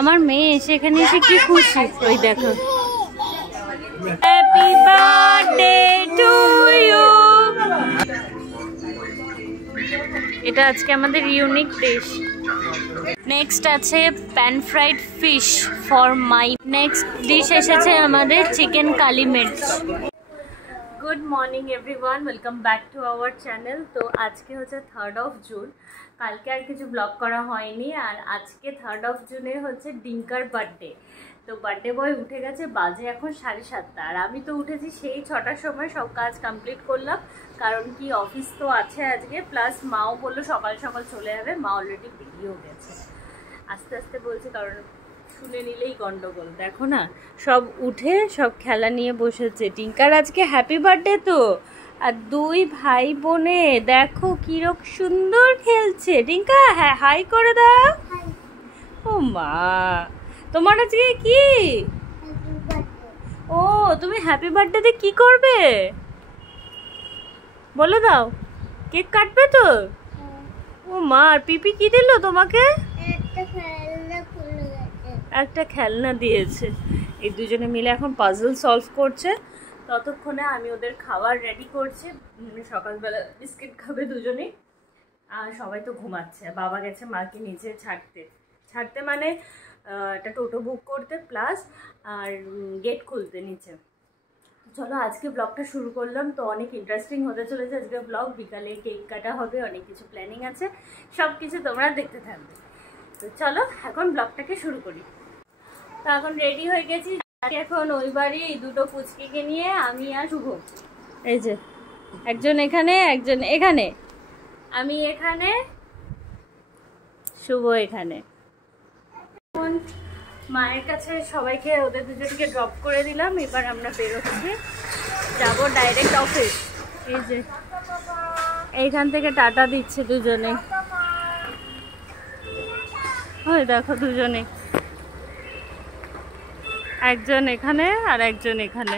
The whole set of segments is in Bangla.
আমার মেয়ে এসে এখানে এসে কি খুশি, ওই দেখো। Happy birthday to you. এটা আজকে আমাদের ইউনিক ডিশ। নেক্সট আছে pan fried fish for my. Next dish এসেছে আমাদের চিকেন কালি মির্চ। Good morning everyone, welcome back to our channel. তো আজকে হচ্ছে 3rd of June। কালকে আর কিছু ব্লগ করা হয়নি, আর আজকে 3rd of June হচ্ছে ডিঙ্কার বার্থডে। তো বার্থডে বয় উঠে গেছে, বাজে এখন 7:30, আর আমি তো উঠেছি সেই 6টার সময়। সব কাজ কমপ্লিট করলাম, কারণ কি অফিস তো আছে আজকে, প্লাস মাও বললো সকাল সকাল চলে যাবে। মা অলরেডি বেরিয়েও গেছে, আস্তে আস্তে বলছে কারণ শুনে নিলেই গন্ডগোল। দেখো না, সব উঠে সব খেলা নিয়ে বসেছে। টিঙ্কার আজকে হ্যাপি বার্থডে তো, আর 2 ভাই বোনে দেখো কিরক সুন্দর খেলছে। টিঙ্কা হ্যাঁ হাই করে দাও। ও মা, তোমার আজকে কি? ও তুমি হ্যাপি বার্থডেতে কি করবে বলে দাও। কেক কাটবে তো? ও মা, আর পিপি কি দিল তোমাকে? একটা খেলনা দিয়েছে। এই দুজনে মিলে এখন পাজল সলভ করছে। ততক্ষণে আমি ওদের খাবার রেডি করছি। সকালবেলা বিস্কিট খাবে দুজনেই, আর সবাই তো ঘুমাচ্ছে। বাবা গেছে মাকে নিচে ছাড়তে মানে একটা টোটো বুক করতে, প্লাস আর গেট খুলতে নিচে। চলো আজকে ব্লগটা শুরু করলাম। তো অনেক ইন্টারেস্টিং হতে চলেছে আজকে ব্লগ। বিকালে কেক কাটা হবে, অনেক কিছু প্ল্যানিং আছে, সব কিছু তোমরা দেখতে থাকবে। তো চলো এখন ব্লগটাকে শুরু করি। তো এখন রেডি হয়ে গেছি। এখন ওই বাড়ি এই দুটো পুচকিকে নিয়ে আমি আর শুভ, এই যে একজন এখানে একজন এখানে, আমি এখানে, শুভ এখানে। এখন মায়ের কাছে সবাইকে ওদের দুজনকে ড্রপ করে দিলাম। এবার আমরা বেরোচ্ছি, যাব ডাইরেক্ট অফিস। এই যে এইখান থেকে টাটা দিচ্ছে দুজনে। ওই দেখো দুজনে, একজন এখানে আর একজন এখানে।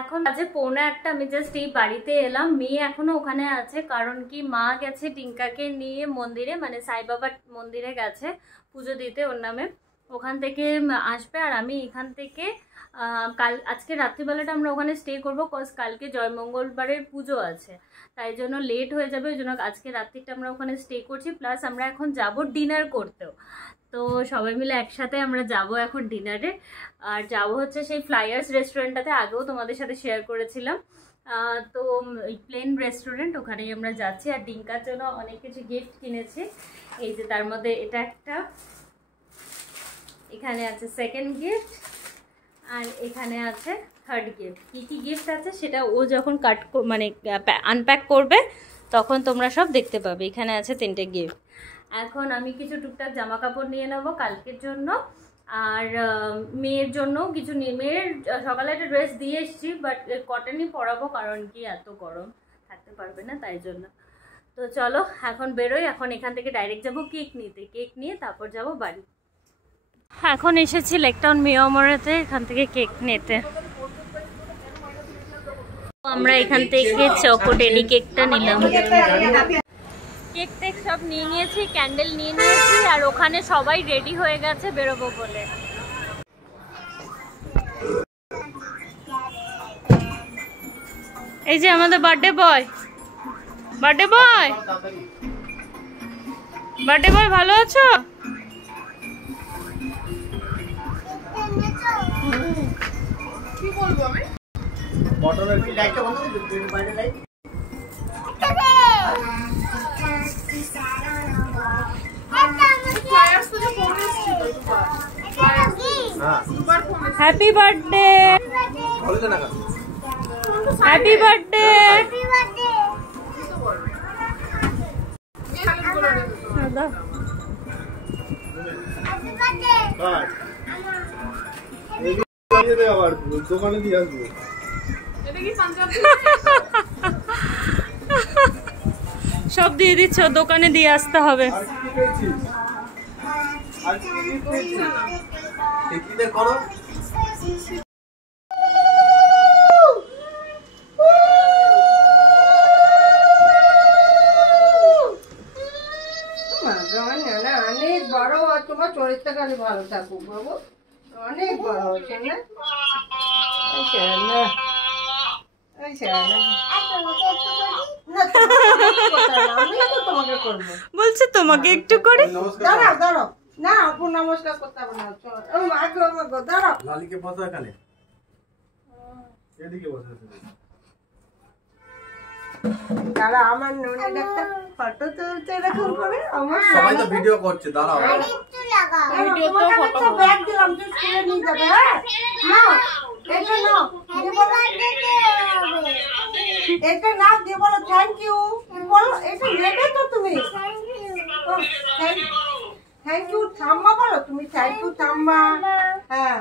এখন বাজে 1:45, আমি জাস্ট এই বাড়িতে এলাম। মেয়ে এখনো ওখানে আছে, কারণ কি মা গেছে টিঙ্কাকে নিয়ে মন্দিরে, মানে সাই বাবার মন্দিরে গেছে পুজো দিতে ওর নামে। ওখান থেকে আসবে, আর আমি এখান থেকে আজকে রাত্রিবেলাটা আমরা ওখানে স্টে করবো, কজ কালকে জয়মঙ্গলবারের পুজো আছে, তাই জন্য লেট হয়ে যাবে। ওই জন্য আজকে রাত্রিটা আমরা ওখানে স্টে করছি। প্লাস আমরা এখন যাব ডিনার করতেও। তো সবাই মিলে একসাথে আমরা যাব এখন ডিনারে। আর যাব হচ্ছে সেই ফ্লায়ার্স রেস্টুরেন্টটাতে, আগেও তোমাদের সাথে শেয়ার করেছিলাম। তো এই প্লেন রেস্টুরেন্ট, ওখানেই আমরা যাচ্ছি। আর ডিঙ্কার জন্য অনেক কিছু গিফট কিনেছি। এই যে তার মধ্যে এটা একটা, এখানে আছে সেকেন্ড গিফট, আর এখানে আছে থার্ড গিফট। কী কী গিফট আছে সেটা ও যখন মানে আনপ্যাক করবে তখন তোমরা সব দেখতে পাবে। এখানে আছে 3টে গিফট। এখন আমি কিছু টুকটাক জামা কাপড় নিয়ে নেবো কালকের জন্য, আর মেয়ের জন্য কিছু নিয়ে। মেয়ের সকালে একটা ড্রেস দিয়ে এসেছি, বাট কটনই পরাবো, কারণ কি এত গরম থাকতে পারবে না, তাই জন্য। তো চলো এখন বেরোই। এখন এখান থেকে ডাইরেক্ট যাবো কেক নিতে, কেক নিয়ে তারপর যাব বাড়ি। এখন এসেছি লেকটাউন মিয়ামরেতে, এখান থেকে কেক নিতে। আমরা এখান থেকে চকোডেলি কেকটা নিলাম। কেক টেক সব নিয়ে নিয়েছি, ক্যান্ডেল নিয়ে নিয়েছি, আর ওখানে সবাই রেডি হয়ে গেছে বেরোবো বলে। এই যে আমাদের birthday boy, birthday boy, birthday boy, ভালো আছো? কি বলবো আমি? বটলের কি লাইটটা বন্ধ করে দিন, বাইরে light. Happy birthday, happy birthday. দোকানে দিয়ে আসবো। সব দিয়ে দিচ্ছ, দোকানে দিয়ে আসতে হবে। খালি ভালো থাকুক বাবু, অনেক বড় হচ্ছে না? বলছে তোমাকে একটু করে। দাঁড়াও দাঁড়াও, না আপু নমস্কার করতে হবে না, দাঁড়াও। লালিকে বসা এখানে, এদিকে বসে আছে। দাঁড়া, আমার ননির একটা ফটো তুলতে এরকম করে। আমার সবাই তো ভিডিও করছে, দাঁড়াও। ভিডিও তো ফটো ব্যাগ দিলাম, তুই স্কুলে নিয়ে যাবে। হ্যাঁ নাও, এটা নাও, এটা নাও দিয়ে বলো থ্যাংক ইউ। বলো এটা নেবে তো তুমি। থ্যাংক ইউ থাম্মা বলো তুমি, থ্যাংক ইউ থাম্মা। হ্যাঁ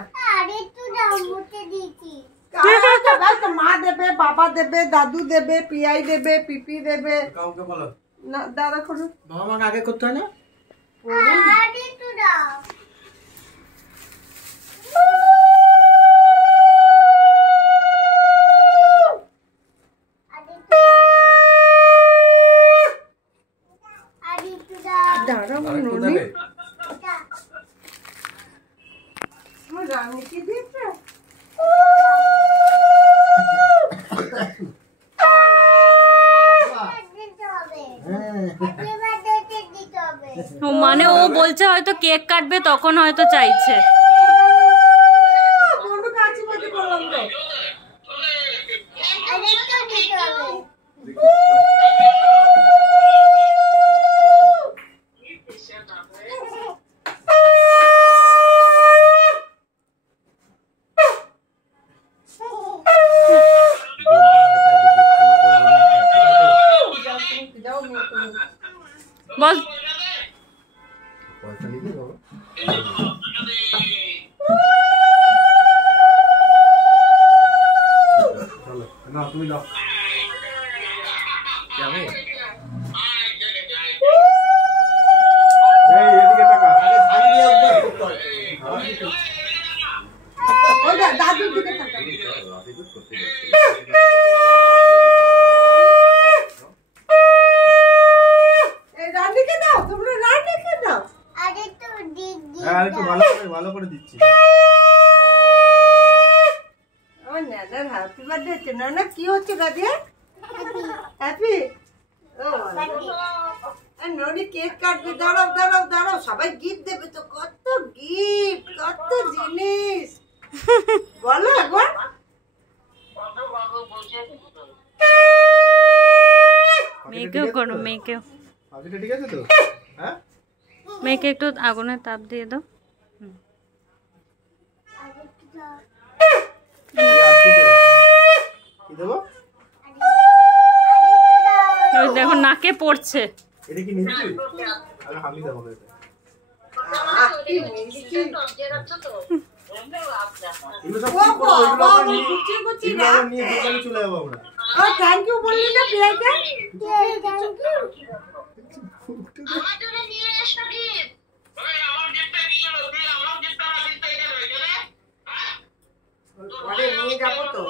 মা দেবে, বাবা দেবে, দাদু দেবে, পিয়াই দেবে, পিপি দেবে। কাউকে বলো না দাদা করুন, বাবা মাকে আগে করতে হয় না? দাঁড়া আমার আরেকটু ননি, দেবে? আমার রানী কি দিয়েছে? ও মানে ও বলছে হয়তো কেক কাটবে, তখন হয়তো চাইছে। কোনো কাজ করতে বললাম তো। বল পয়সা নিবি বাবা? চলো না, তুমি দাও। আমি এই এদিকে তাকা। ওই দাদুর দিকে তাকা। এই রানীকে দাও, তোমরা রানীকে দাও। হ্যাঁ একটু ভালো করে দিচ্ছি। আমার নানার হ্যাপি বার্থডে হচ্ছে। নানা কি হচ্ছে গাদিয়া? হ্যাপি। ও ননি কেক কাটবে। দাঁড়াও দাঁড়াও দাঁড়াও, সবাই গিফট দেবে তো। কত গিফট, কত জিনিস বলো একবার। মেয়েকেও করো, মেয়েকেও। পাখিটা ঠিক আছে তো? হ্যাঁ মেয়েকে একটু আগুনের তাপ দিয়ে দাও। কি দেবো? ওই দেখো নাকে পড়ছে। এটা কি নিচ্ছি? আরে হামি দেবো এটা। কি মিষ্টি। এগুলো সব ও কি করবো? এগুলো বাবা, আমরা নিয়ে গুচি গুচি এগুলো না। আমরা নিয়ে দোকানে চলে যাবো আমরা। ও থ্যাংক ইউ বললি না প্রিয়াকে? পরে নিয়ে যাবো তো।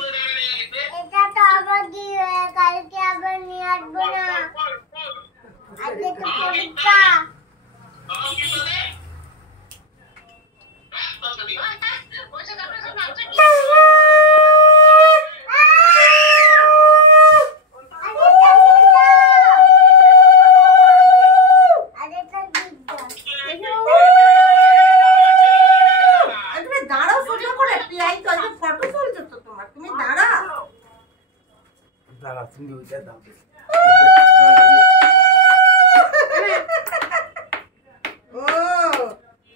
এটা তো আবার দিয়ে কালকে আবার নিয়ে আসবো না। আজকে তো পরীক্ষা। দাঁড়াও সোজা করে, প্রিয়াই তো একটা ফটো তুলছে তো তোমার, তুমি দাঁড়াও। দাঁড়া তুমি ওইটা দাও। ও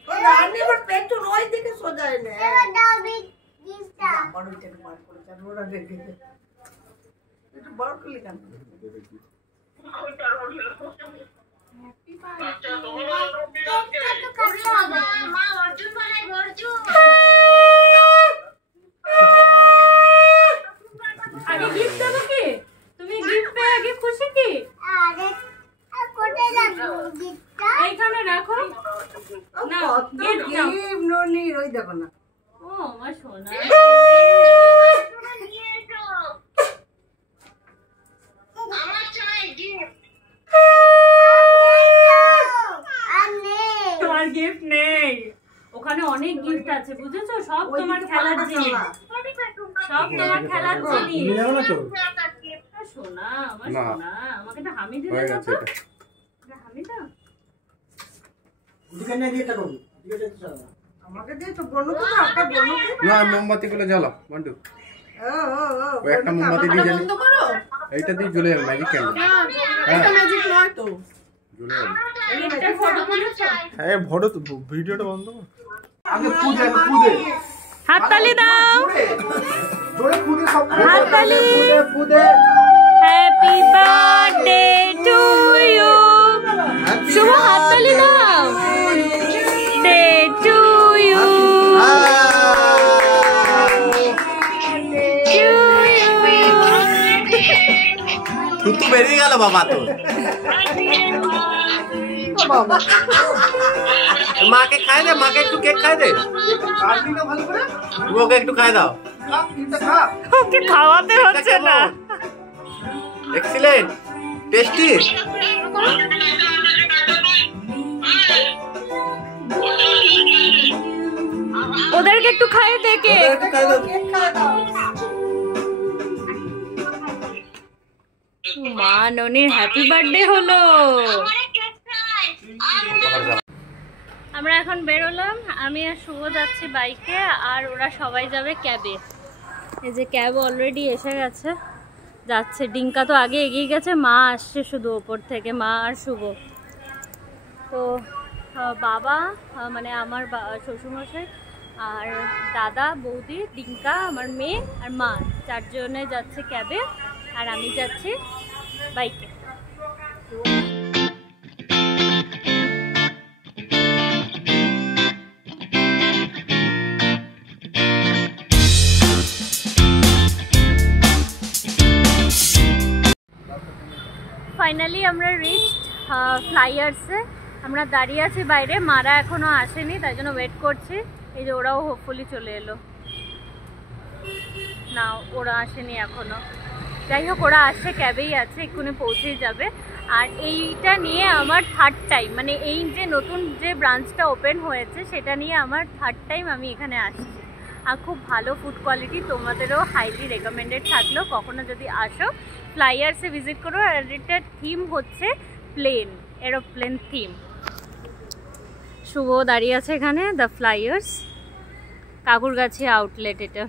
ও রানী আবার পেটুন ওই দিকে সোজা এনে। এবার দাও গিফটটা। বড় থেকে বার করে চার ওরা রেখে দে। একটু বড় করলি কেন? মা অর্জুন বানাই অর্জুন। আগে গিফট দেবো কি? তুমি গিফট পেয়ে আগে খুশি কি? আরে কোথায় রাখবো গিফটটা? এইখানে রাখো। না, কত gift নাও। গিফট ননির, ওই দেখো না। ও আমার সোনা। নিয়ে এসো। আমার চাই গিফট। আর নেই। তোমার গিফট নেই। তোমার খেলার জিনিস, সব তোমার খেলার জিনিস। তুমি যাও না তো? সোনা, আমার সোনা, আমাকে তো হামি দিলে না তো। হামি দাও। ওদিকে নিয়ে দিয়ে এটা করবো। ঠিক আছে চল। আমাকে দিয়ে তো বলো তো একটা বলো তো। না মোমবাতি গুলো জ্বালাও বন্ধু। ওই একটা মোমবাতি দিয়ে জ্বালি। এইটা দিয়ে জ্বলে যাবে ম্যাজিক ক্যান্ডেল। এটা ম্যাজিক নয় তো। জ্বলে যাবে। একটা ফটো তুলেছো? হ্যাঁ ফটো তো ভিডিওটা বন্ধ কর। আগে পুদে। হাততালি দাও। জোরে পুদে সব হাততালি। পুদে। Happy birthday to you. শুভ হাততালি দাও। Day to you. থুতু বেরিয়ে গেল বাবা তো। মাকে খাই দে, মাকে একটু কেক খাই দে। কাটবি না ভালো করে? ওকে একটু খাই দাও। খা। ওকে খাওয়াতে হচ্ছে না। Excellent, tasty. ওদেরকে একটু খাইয়ে দে কেক। একটু খাই দাও। মা ননির হ্যাপি বার্থডে হলো। আমরা এখন বেরোলাম, আমি আর শুভ যাচ্ছি বাইকে, আর ওরা সবাই যাবে ক্যাবে। এই যে ক্যাব অলরেডি এসে গেছে, যাচ্ছে। ডিঙ্কা তো আগে এগিয়ে গেছে, মা আসছে শুধু ওপর থেকে, মা আর শুভ। তো বাবা মানে আমার শ্বশুরমশাই আর দাদা, বৌদি, ডিঙ্কা, আমার মেয়ে আর মা, চারজনে যাচ্ছে ক্যাবে, আর আমি যাচ্ছি বাইকে। ফাইনালি আমরা রিচড ফ্লাইয়ার্সে। আমরা দাঁড়িয়ে আছি বাইরে, মারা এখনো আসেনি, তাই জন্য ওয়েট করছি। এই যে ওরাও হোপফুলি চলে এলো। না, ওরা আসেনি এখনো। যাই হোক, ওরা আসছে, ক্যাবেই আছে, এক্ষুনি পৌঁছেই যাবে। আর এইটা নিয়ে আমার থার্ড টাইম, মানে এই যে নতুন যে ব্রাঞ্চটা ওপেন হয়েছে সেটা নিয়ে আমার থার্ড টাইম আমি এখানে আসছি। আর খুব ভালো ফুড কোয়ালিটি, তোমাদেরও হাইলি রেকমেন্ডেড থাকলো, কখনো যদি আসো ফ্লাইয়ার্সে ভিজিট করো। আর এটার থিম হচ্ছে প্লেন, এরোপ্লেন থিম। শুভ দাঁড়িয়ে আছে এখানে, দ্য ফ্লাইয়ার্স, কাকুরগাছি আউটলেট। এটা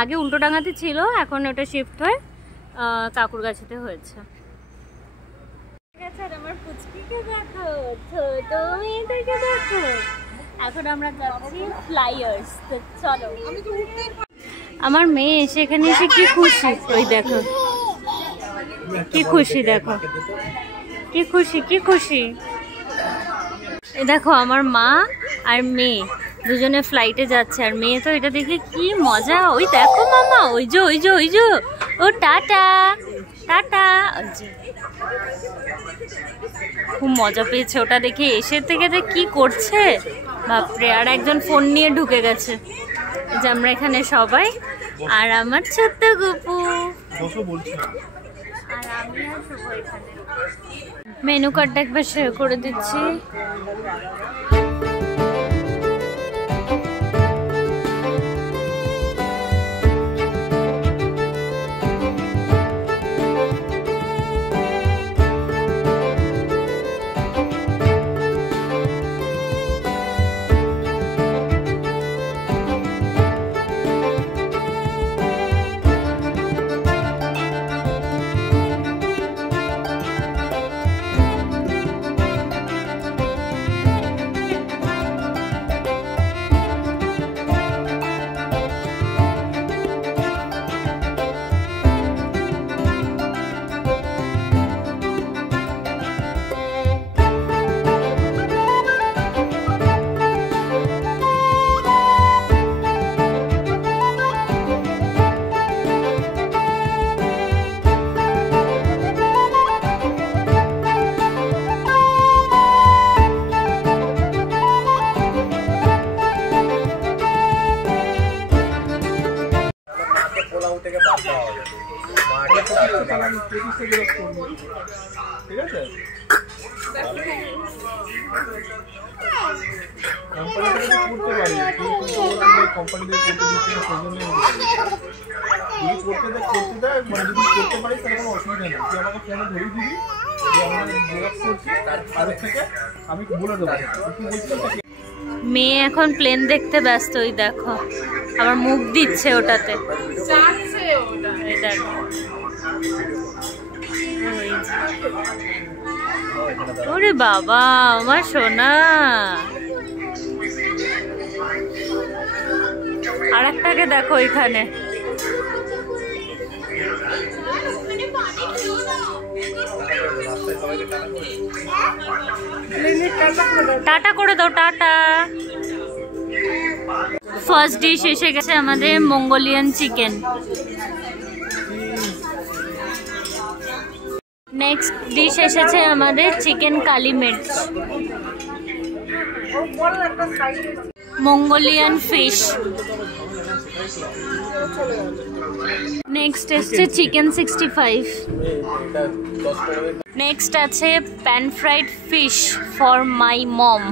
আগে উল্টোডাঙ্গাতে ছিল, এখন ওটা শিফট হয়ে কাকুরগাছিতে হয়েছে। আমার পুচকিকে দেখো, ছোট মেয়েদেরকে দেখো। এখন আমরা যাচ্ছি ফ্লাইয়ার্স, তো চলো। আমার মেয়ে এসে এখানে এসে কি খুশি, ওই দেখো কি খুশি, দেখো কি খুশি, কি খুশি। এই দেখো আমার মা আর মেয়ে দুজনে ফ্লাইটে যাচ্ছে, আর মেয়ে তো এটা দেখে কি মজা। ওই দেখো মামা, ওই যে ওই যে ওই যে, ও টাটা টাটা। খুব মজা পেয়েছে ওটা দেখে, এসে থেকে যে কি করছে বাপরে। আর একজন ফোন নিয়ে ঢুকে গেছে। যে আমরা এখানে সবাই, আর আমার ছোট্ট গুপু, আর আমি আর শুভ এখানে। মেনু কার্ডটা একবার শেয়ার করে দিচ্ছি। ঠিক আছে। করতে পারি কিন্তু ওরা কোম্পানিতে করতে দিচ্ছে না সেজন্য করতে দেয় মানে যদি করতে পারি তাহলে কোনো অসুবিধা নেই তুই আমাকে ফোনে ধরিয়ে দিবি যে আমরা জেরক্স করছি তার থেকে আমি বলে দেবো তুই বলছিস মেয়ে এখন প্লেন দেখতে ব্যস্ত, ওই দেখো আবার মুখ দিচ্ছে ওটাতে। এই দেখো ওরে বাবা আমার সোনা, আর একটাকে দেখো এখানে। টাটা করে দাও, টাটা। ফার্স্ট ডিশ এসে গেছে আমাদের মঙ্গোলিয়ান চিকেন। নেক্সট ডিশ এসেছে আমাদের চিকেন কালি মির্চ, মঙ্গোলিয়ান ফিশ। নেক্সট এসছে চিকেন 65। নেক্সট আছে pan fried fish for my mom.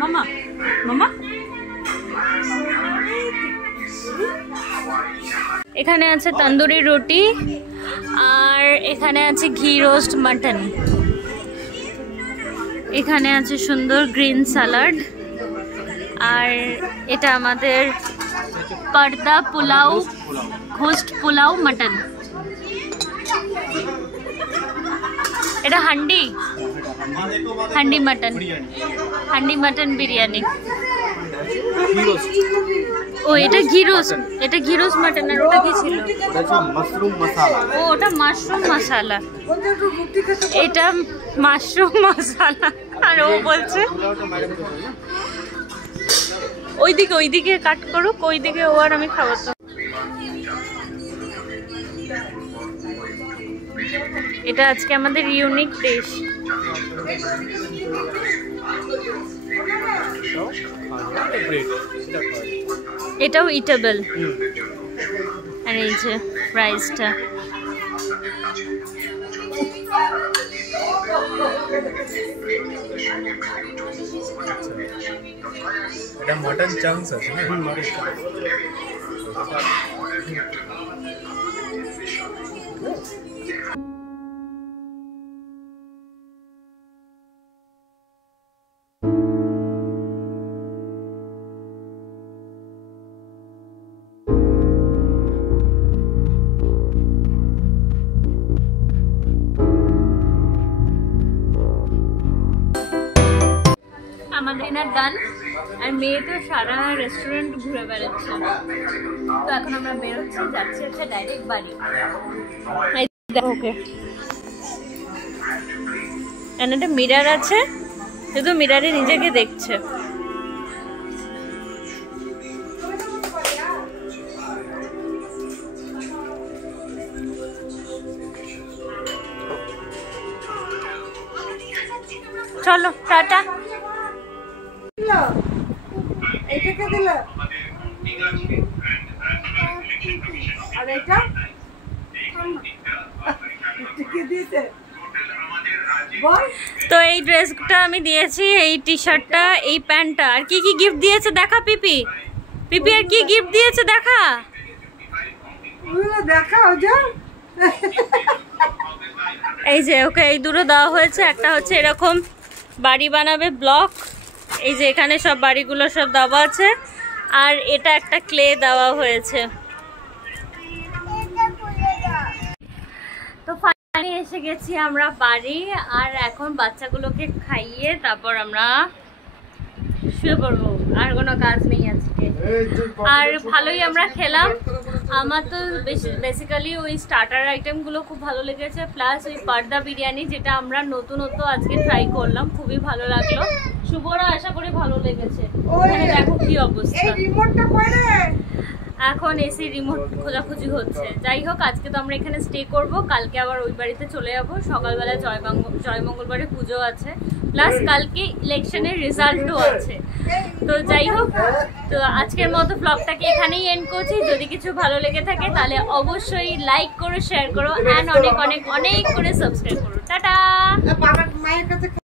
মামা মামা এখানে আছে তন্দুরি রুটি আর এখানে আছে ঘি রোস্ট মাটন। এখানে আছে সুন্দর গ্রিন স্যালাড আর এটা আমাদের পর্দা পোলাও, ঘোস্ট পোলাও মাটন। এটা হান্ডি হান্ডি মাটন, হান্ডি মাটন বিরিয়ানি। ও এটা ঘি রোস্ট, এটা ঘি রোস্ট মাটন। আর ওটা কি ছিল? মাশরুম মশলা। ও ওটা মাশরুম মশলা, এটা মাশরুম মশলা। আর ও বলছে ওইদিকে ওইদিকে কাট করুক, ওইদিকে ও আর আমি খাবো। তো এটা আজকে আমাদের ইউনিক ডিশ। এটাও ইটেবল। আর এই যে রাইসটা, এটা মটন চাংস আছে না? আমাদের ডিনার ডান। আর মেয়ে তো সারা রেস্টুরেন্ট ঘুরে বেড়াচ্ছে। তো এখন আমরা বেরোচ্ছি, যাচ্ছি হচ্ছে ডাইরেক্ট বাড়ি। ওকে, একটা মিরার আছে, শুধু মিরারে নিজেকে দেখছে। চলো টাটা। এইটাকে দিল আর এটা দিয়েছে। বল তো এই ড্রেসটা আমি দিয়েছি, এই টি শার্টটা, এই প্যান্টটা। আর কি কি গিফট দিয়েছে দেখা পিপি, পিপি আর কি গিফট দিয়েছে দেখা, দেখাও যা। এই যে ওকে এই দুটো দেওয়া হয়েছে। একটা হচ্ছে এরকম বাড়ি বানাবে ব্লক, এই যে এখানে সব বাড়িগুলো সব দেওয়া আছে। আর এটা একটা ক্লে দেওয়া হয়েছে। তো ফাইনালি এসে গেছি আমরা বাড়ি। আর এখন বাচ্চাগুলোকে খাইয়ে তারপর আমরা শুয়ে পড়বো, আর কোনো কাজ নেই আজকে। আর ভালোই আমরা খেলাম। আমার তো বেসিক্যালি ওই স্টার্টার আইটেমগুলো খুব ভালো লেগেছে, প্লাস ওই পার্দা বিরিয়ানি যেটা আমরা নতুনত্ব আজকে ট্রাই করলাম, খুবই ভালো লাগলো। শুভরা আশা করি ভালো লেগেছে। ওখানে দেখো কি অবস্থা, এখন এসি রিমোট খোঁজাখুঁজি হচ্ছে। যাই হোক, আজকে তো আমরা এখানে স্টে করব, কালকে আবার ওই বাড়িতে চলে যাবো। সকালবেলা জয়মঙ্গলবারে পুজো আছে, প্লাস কালকে ইলেকশনের রেজাল্টও আছে। তো যাই হোক, তো আজকের মতো ব্লগটাকে এখানেই এন্ড করছি। যদি কিছু ভালো লেগে থাকে তাহলে অবশ্যই লাইক করো, শেয়ার করো, অ্যান্ড অনেক অনেক অনেক করে সাবস্ক্রাইব করো। টাটা। মায়ের কাছে